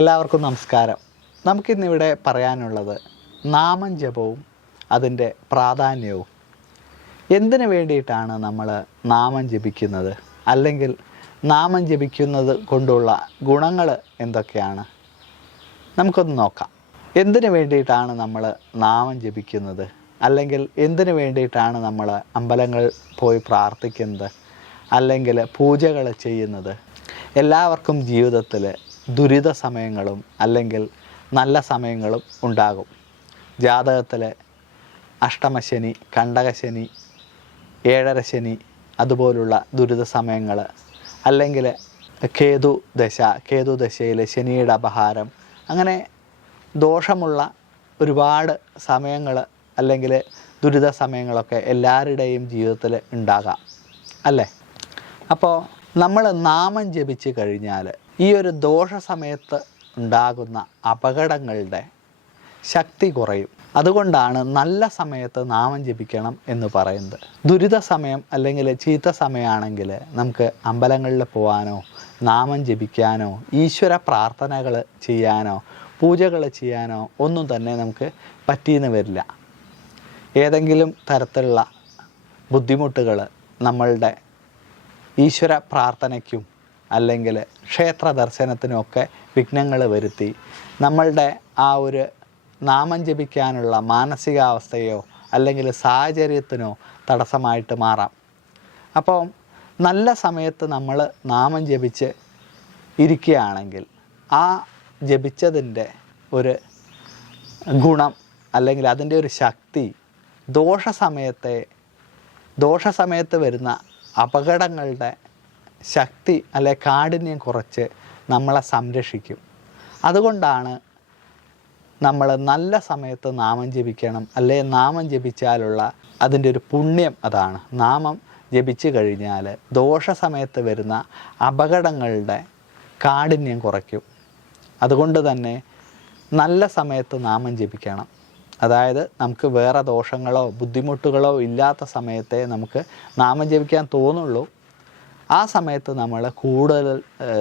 എല്ലാവർക്കും നമസ്കാരം. നമുക്കിന്നിവിടെ പറയാനുള്ളത് നാമം ജപവും അതിന്റെ പ്രാധാന്യവും. എന്തിനു വേണ്ടിയിട്ടാണ് നമ്മൾ നാമം ജപിക്കുന്നത്? അല്ലെങ്കിൽ നാമം ജപിക്കുന്നത് കൊണ്ടുള്ള ഗുണങ്ങൾ എന്തൊക്കെയാണ്? നമുക്കൊന്ന് നോക്കാം. എന്തിനു വേണ്ടിയിട്ടാണ് നമ്മൾ നാമം ജപിക്കുന്നത്? അല്ലെങ്കിൽ എന്തിനു വേണ്ടിയിട്ടാണ് നമ്മൾ അമ്പലങ്ങൾ പോയി പ്രാർത്ഥിക്കുന്നത്? അല്ലെങ്കിൽ പൂജകൾ ചെയ്യുന്നത്? എല്ലാവർക്കും ജീവിതത്തിൽ ദുരിത സമയങ്ങളും അല്ലെങ്കിൽ നല്ല സമയങ്ങളും ഉണ്ടാകും. ജാതകത്തിലെ അഷ്ടമശനി കണ്ടകശനി ഏഴരശനി അതുപോലുള്ള ദുരിത സമയങ്ങൾ അല്ലെങ്കിൽ കേതു ദശ കേതു ദശയിലെ ശനിയുടെ അപഹാരം അങ്ങനെ ദോഷമുള്ള ഒരുപാട് സമയങ്ങൾ അല്ലെങ്കിൽ ദുരിത സമയങ്ങളൊക്കെ എല്ലാവരുടെയും ജീവിതത്തിൽ ഉണ്ടാകാം. അല്ലേ? അപ്പോൾ നമ്മൾ നാമം ജപിച്ച് കഴിഞ്ഞാൽ ഈ ഒരു ദോഷ സമയത്ത് ഉണ്ടാകുന്ന അപകടങ്ങളുടെ ശക്തി കുറയും. അതുകൊണ്ടാണ് നല്ല സമയത്ത് നാമം ജപിക്കണം എന്ന് പറയുന്നത്. ദുരിത സമയം അല്ലെങ്കിൽ ചീത്ത സമയമാണെങ്കിൽ നമുക്ക് അമ്പലങ്ങളിൽ പോകാനോ നാമം ജപിക്കാനോ ഈശ്വര പ്രാർത്ഥനകൾ ചെയ്യാനോ പൂജകൾ ചെയ്യാനോ ഒന്നും തന്നെ നമുക്ക് പറ്റിയെന്ന് വരില്ല. ഏതെങ്കിലും തരത്തിലുള്ള ബുദ്ധിമുട്ടുകൾ നമ്മളുടെ ഈശ്വര പ്രാർത്ഥനയ്ക്കും അല്ലെങ്കിൽ ക്ഷേത്ര ദർശനത്തിനുമൊക്കെ വിഘ്നങ്ങൾ വരുത്തി നമ്മളുടെ ആ ഒരു നാമം ജപിക്കാനുള്ള മാനസികാവസ്ഥയോ അല്ലെങ്കിൽ സാഹചര്യത്തിനോ തടസ്സമായിട്ട് മാറാം. അപ്പോൾ നല്ല സമയത്ത് നമ്മൾ നാമം ജപിച്ച് ഇരിക്കുകയാണെങ്കിൽ ആ ജപിച്ചതിന്റെ ഒരു ഗുണം അല്ലെങ്കിൽ അതിന്റെ ഒരു ശക്തി ദോഷ സമയത്തെ ദോഷ സമയത്ത് വരുന്ന അപകടങ്ങളുടെ ശക്തി അല്ലെ കാഠിന്യം കുറച്ച് നമ്മളെ സംരക്ഷിക്കും. അതുകൊണ്ടാണ് നമ്മൾ നല്ല സമയത്ത് നാമം ജപിക്കണം. അല്ലെ നാമം ജപിച്ചാലുള്ള അതിന്റെ ഒരു പുണ്യം അതാണ്. നാമം ജപിച്ചു കഴിഞ്ഞാൽ ദോഷ സമയത്ത് വരുന്ന അപകടങ്ങളുടെ കാഠിന്യം കുറയ്ക്കും. അതുകൊണ്ട് തന്നെ നല്ല സമയത്ത് നാമം ജപിക്കണം. അതായത് നമുക്ക് വേറെ ദോഷങ്ങളോ ബുദ്ധിമുട്ടുകളോ ഇല്ലാത്ത സമയത്തെ നമുക്ക് നാമം ജപിക്കാൻ തോന്നുള്ളൂ. ആ സമയത്ത് നമ്മൾ കൂടുതൽ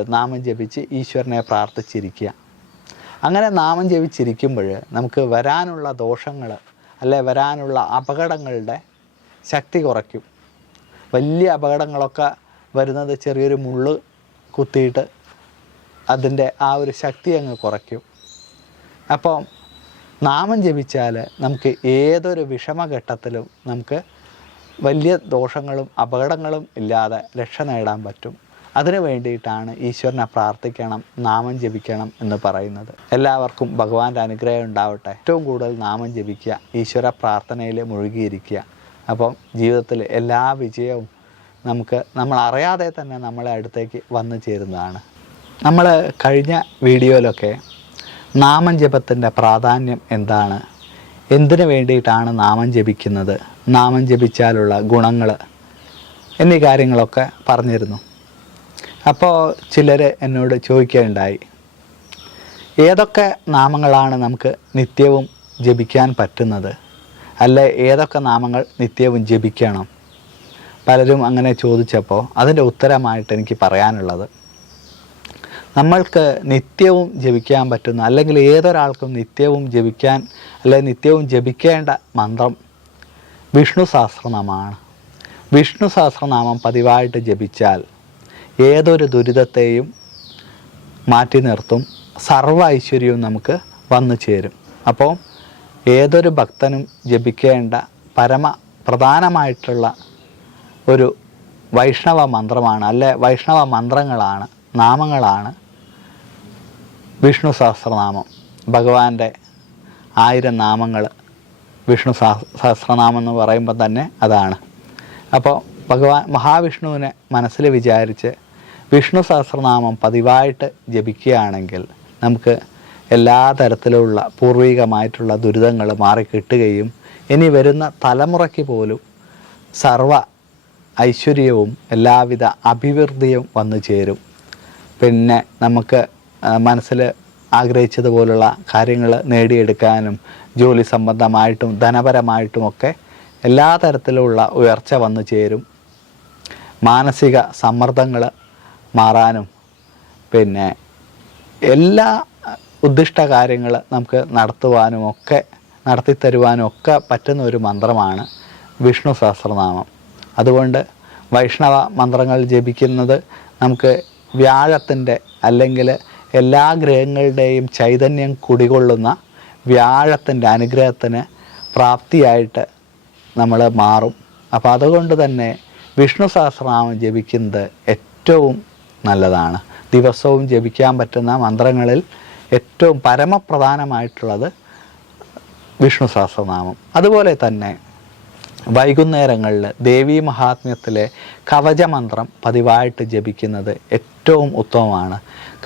നാമം ജപിച്ച് ഈശ്വരനെ പ്രാർത്ഥിച്ചിരിക്കുക. അങ്ങനെ നാമം ജപിച്ചിരിക്കുമ്പോൾ നമുക്ക് വരാനുള്ള ദോഷങ്ങൾ അല്ലെ വരാനുള്ള അപകടങ്ങളുടെ ശക്തി കുറയ്ക്കും. വലിയ അപകടങ്ങളൊക്കെ വരുന്നത് ചെറിയൊരു മുള്ള് കുത്തിയിട്ട് അതിന്റെ ആ ഒരു ശക്തി അങ്ങ് കുറയ്ക്കും. അപ്പോൾ നാമം ജപിച്ചാൽ നമുക്ക് ഏതൊരു വിഷമഘട്ടത്തിലും നമുക്ക് വലിയ ദോഷങ്ങളും അപകടങ്ങളും ഇല്ലാതെ രക്ഷ നേടാൻ പറ്റും. അതിനു വേണ്ടിയിട്ടാണ് ഈശ്വരനെ പ്രാർത്ഥിക്കണം നാമം ജപിക്കണം എന്ന് പറയുന്നത്. എല്ലാവർക്കും ഭഗവാന്റെ അനുഗ്രഹം ഉണ്ടാവട്ടെ. ഏറ്റവും കൂടുതൽ നാമം ജപിക്കുക ഈശ്വര പ്രാർത്ഥനയിൽ മുഴുകിയിരിക്കുക. അപ്പം ജീവിതത്തിൽ എല്ലാ വിജയവും നമുക്ക് നമ്മൾ അറിയാതെ തന്നെ നമ്മളെ അടുത്തേക്ക് വന്നു ചേരുന്നതാണ്. നമ്മൾ കഴിഞ്ഞ വീഡിയോയിലൊക്കെ നാമം ജപത്തിന്റെ പ്രാധാന്യം എന്താണ്? എന്തിനു വേണ്ടിയിട്ടാണ് നാമം ജപിക്കുന്നത്? നാമം ജപിച്ചാലുള്ള ഗുണങ്ങൾ എന്നീ കാര്യങ്ങളൊക്കെ പറഞ്ഞിരുന്നു. അപ്പോൾ ചിലർ എന്നോട് ചോദിക്കുകയുണ്ടായി ഏതൊക്കെ നാമങ്ങളാണ് നമുക്ക് നിത്യവും ജപിക്കാൻ പറ്റുന്നത്? അല്ല ഏതൊക്കെ നാമങ്ങൾ നിത്യവും ജപിക്കണം? പലരും അങ്ങനെ ചോദിച്ചപ്പോൾ അതിന്റെ ഉത്തരമായിട്ട് എനിക്ക് പറയാനുള്ളത് നമ്മൾക്ക് നിത്യവും ജപിക്കാൻ പറ്റുന്ന അല്ലെങ്കിൽ ഏതൊരാൾക്കും നിത്യവും ജപിക്കാൻ അല്ലെങ്കിൽ നിത്യവും ജപിക്കേണ്ട മന്ത്രം വിഷ്ണു സഹസ്രനാമമാണ് വിഷ്ണു സഹസ്രനാമം പതിവായിട്ട് ജപിച്ചാൽ ഏതൊരു ദുരിതത്തെയും മാറ്റി നിർത്തും. സർവ ഐശ്വര്യവും നമുക്ക് വന്നു ചേരും. അപ്പോൾ ഏതൊരു ഭക്തനും ജപിക്കേണ്ട പരമ പ്രധാനമായിട്ടുള്ള ഒരു വൈഷ്ണവ മന്ത്രമാണ് അല്ലെ വൈഷ്ണവ മന്ത്രങ്ങളാണ് നാമങ്ങളാണ് വിഷ്ണു സഹസ്രനാമം. ഭഗവാന്റെ ആയിരം നാമങ്ങൾ വിഷ്ണു സഹ- സഹസ്രനാമം എന്ന് പറയുമ്പോൾ തന്നെ അതാണ്. അപ്പോൾ ഭഗവാൻ മഹാവിഷ്ണുവിനെ മനസ്സിൽ വിചാരിച്ച് വിഷ്ണു സഹസ്രനാമം പതിവായിട്ട് ജപിക്കുകയാണെങ്കിൽ നമുക്ക് എല്ലാ തരത്തിലുള്ള പൂർവികമായിട്ടുള്ള ദുരിതങ്ങൾ മാറിക്കിട്ടുകയും ഇനി വരുന്ന തലമുറയ്ക്ക് പോലും സർവ ഐശ്വര്യവും എല്ലാവിധ അഭിവൃദ്ധിയും വന്നു ചേരും. പിന്നെ നമുക്ക് മനസ്സിൽ ആഗ്രഹിച്ചതുപോലുള്ള കാര്യങ്ങൾ നേടിയെടുക്കാനും ജോലി സംബന്ധമായിട്ടും ധനപരമായിട്ടുമൊക്കെ എല്ലാ തരത്തിലുള്ള ഉയർച്ച വന്നു ചേരും. മാനസിക സമ്മർദ്ദങ്ങൾ മാറാനും പിന്നെ എല്ലാ ഉദ്ദിഷ്ട കാര്യങ്ങൾ നമുക്ക് നടത്തുവാനും ഒക്കെ നടത്തിത്തരുവാനും ഒക്കെ പറ്റുന്ന ഒരു മന്ത്രമാണ് വിഷ്ണു സഹസ്രനാമം. അതുകൊണ്ട് വൈഷ്ണവ മന്ത്രങ്ങൾ ജപിക്കുന്നത് നമുക്ക് വ്യാഴത്തിന്റെ അല്ലെങ്കിൽ എല്ലാ ഗ്രഹങ്ങളുടെയും ചൈതന്യം കുടികൊള്ളുന്ന വ്യാഴത്തിന്റെ അനുഗ്രഹത്തിന് പ്രാപ്തിയായിട്ട് നമ്മൾ മാറും. അപ്പോൾ അതുകൊണ്ട് തന്നെ വിഷ്ണു സഹസ്രനാമം ജപിക്കുന്നത് ഏറ്റവും നല്ലതാണ്. ദിവസവും ജപിക്കാൻ പറ്റുന്ന മന്ത്രങ്ങളിൽ ഏറ്റവും പരമപ്രധാനമായിട്ടുള്ളത് വിഷ്ണു സഹസ്രനാമം. അതുപോലെ തന്നെ വൈകുന്നേരങ്ങളിൽ ദേവീ മഹാത്മ്യത്തിലെ കവചമന്ത്രം പതിവായിട്ട് ജപിക്കുന്നത് ഏറ്റവും ഉത്തമമാണ്.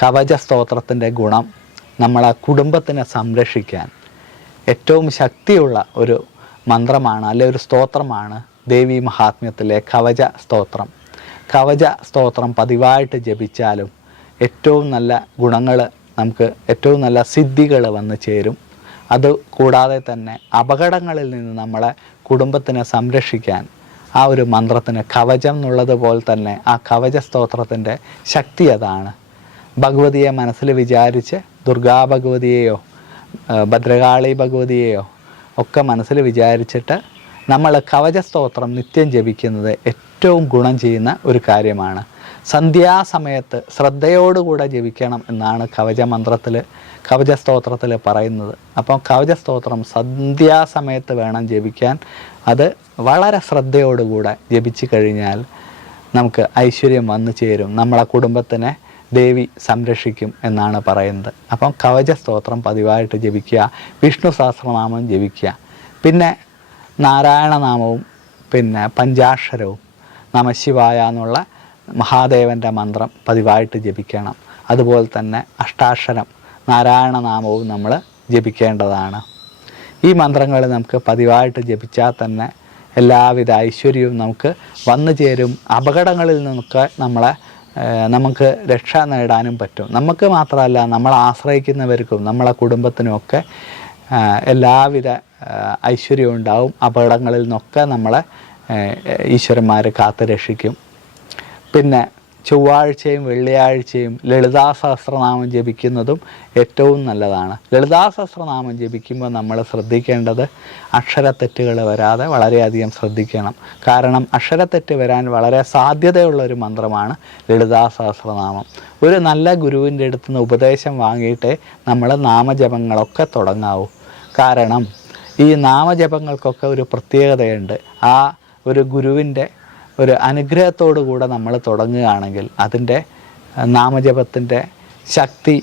കവച സ്തോത്രത്തിന്റെ ഗുണം നമ്മളെ കുടുംബത്തിനെ സംരക്ഷിക്കാൻ ഏറ്റവും ശക്തിയുള്ള ഒരു മന്ത്രമാണ് അല്ലെ ഒരു സ്തോത്രമാണ് ദേവി മഹാത്മ്യത്തിലെ കവച സ്തോത്രം. കവച സ്തോത്രം പതിവായിട്ട് ജപിച്ചാലും ഏറ്റവും നല്ല ഗുണങ്ങൾ നമുക്ക് ഏറ്റവും നല്ല സിദ്ധികൾ വന്നു ചേരും. അത് കൂടാതെ തന്നെ അപകടങ്ങളിൽ നിന്ന് നമ്മളെ കുടുംബത്തിനെ സംരക്ഷിക്കാൻ ആ ഒരു മന്ത്രത്തിന് കവചം എന്നുള്ളത് പോലെ തന്നെ ആ കവച സ്തോത്രത്തിന്റെ ശക്തി അതാണ്. ഭഗവതിയെ മനസ്സിൽ വിചാരിച്ച് ദുർഗാ ഭഗവതിയെയോ ഭദ്രകാളി ഭഗവതിയെയോ ഒക്കെ മനസ്സിൽ വിചാരിച്ചിട്ട് നമ്മൾ കവച സ്തോത്രം നിത്യം ജപിക്കുന്നത് ഏറ്റവും ഗുണം ചെയ്യുന്ന ഒരു കാര്യമാണ്. സന്ധ്യാസമയത്ത് ശ്രദ്ധയോടുകൂടെ ജപിക്കണം എന്നാണ് കവചമന്ത്രത്തിൽ കവച സ്തോത്രത്തിൽ പറയുന്നത്. അപ്പം കവച സ്തോത്രം സന്ധ്യാസമയത്ത് വേണം ജപിക്കാൻ. അത് വളരെ ശ്രദ്ധയോടുകൂടെ ജപിച്ചു കഴിഞ്ഞാൽ നമുക്ക് ഐശ്വര്യം വന്നു ചേരും. നമ്മളെ കുടുംബത്തിനെ ദേവി സംരക്ഷിക്കും എന്നാണ് പറയുന്നത്. അപ്പം കവച സ്തോത്രം പതിവായിട്ട് ജപിക്കുക വിഷ്ണു സഹസ്രനാമം ജപിക്കുക. പിന്നെ നാരായണനാമവും പിന്നെ പഞ്ചാക്ഷരവും നമശിവായ എന്നുള്ള മഹാദേവന്റെ മന്ത്രം പതിവായിട്ട് ജപിക്കണം. അതുപോലെ തന്നെ അഷ്ടാക്ഷരം നാരായണനാമവും നമ്മൾ ജപിക്കേണ്ടതാണ്. ഈ മന്ത്രങ്ങൾ നമുക്ക് പതിവായിട്ട് ജപിച്ചാൽ തന്നെ എല്ലാവിധ ഐശ്വര്യവും നമുക്ക് വന്നു ചേരും. അപകടങ്ങളിൽ നിന്നൊക്കെ നമ്മളെ നമുക്ക് രക്ഷ നേടാനും പറ്റും. നമുക്ക് മാത്രമല്ല നമ്മൾ ആശ്രയിക്കുന്നവർക്കും നമ്മളെ കുടുംബത്തിനുമൊക്കെ എല്ലാവിധ ഐശ്വര്യവും ഉണ്ടാവും. അപകടങ്ങളിൽ നിന്നൊക്കെ നമ്മളെ ഈശ്വരന്മാർ കാത്തു രക്ഷിക്കും പിന്നെ ചൊവ്വാഴ്ചയും വെള്ളിയാഴ്ചയും ലളിതാ സഹസ്രനാമം ജപിക്കുന്നതും ഏറ്റവും നല്ലതാണ്. ലളിതാ സഹസ്രനാമം ജപിക്കുമ്പോൾ നമ്മൾ ശ്രദ്ധിക്കേണ്ടത് അക്ഷരത്തെറ്റുകൾ വരാതെ വളരെയധികം ശ്രദ്ധിക്കണം. കാരണം അക്ഷരത്തെറ്റ് വരാൻ വളരെ സാധ്യതയുള്ള ഒരു മന്ത്രമാണ് ലളിതാ സഹസ്രനാമം ഒരു നല്ല ഗുരുവിന്റെ അടുത്ത് നിന്ന് ഉപദേശം വാങ്ങിയിട്ടേ നമ്മൾ നാമജപങ്ങളൊക്കെ തുടങ്ങാവൂ. കാരണം ഈ നാമജപങ്ങൾക്കൊക്കെ ഒരു പ്രത്യേകതയുണ്ട്. ആ ഒരു ഗുരുവിന്റെ ഒരു അനുഗ്രഹത്തോടു കൂടെ നമ്മൾ തുടങ്ങുകയാണെങ്കിൽ അതിന്റെ നാമജപത്തിന്റെ ശക്തി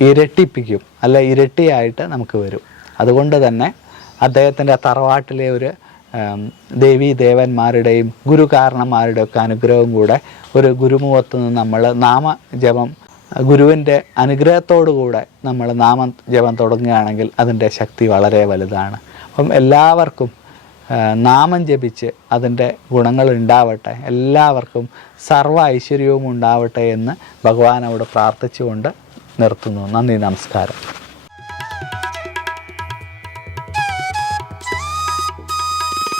ഇരട്ടിപ്പിക്കും അല്ല ഇരട്ടിയായിട്ട് നമുക്ക് വരും. അതുകൊണ്ട് തന്നെ അദ്ദേഹത്തിന്റെ തറവാട്ടിലെ ഒരു ദേവി ദേവീ ദേവന്മാരുടെയും ഗുരുകാരണന്മാരുടെ ഒക്കെ അനുഗ്രഹവും കൂടെ ഒരു ഗുരുമുഖത്ത് നിന്ന് നമ്മൾ നാമജപം ഗുരുവിന്റെ അനുഗ്രഹത്തോടു കൂടെ നമ്മൾ നാമജപം തുടങ്ങുകയാണെങ്കിൽ അതിന്റെ ശക്തി വളരെ വലുതാണ്. അപ്പം എല്ലാവർക്കും നാമം ജപിച്ച് അതിന്റെ ഗുണങ്ങൾ ഉണ്ടാവട്ടെ. എല്ലാവർക്കും സർവ ഐശ്വര്യവും ഉണ്ടാവട്ടെ എന്ന് ഭഗവാനോട് പ്രാർത്ഥിച്ചുകൊണ്ട് നിർത്തുന്നു. നന്ദി നമസ്കാരം.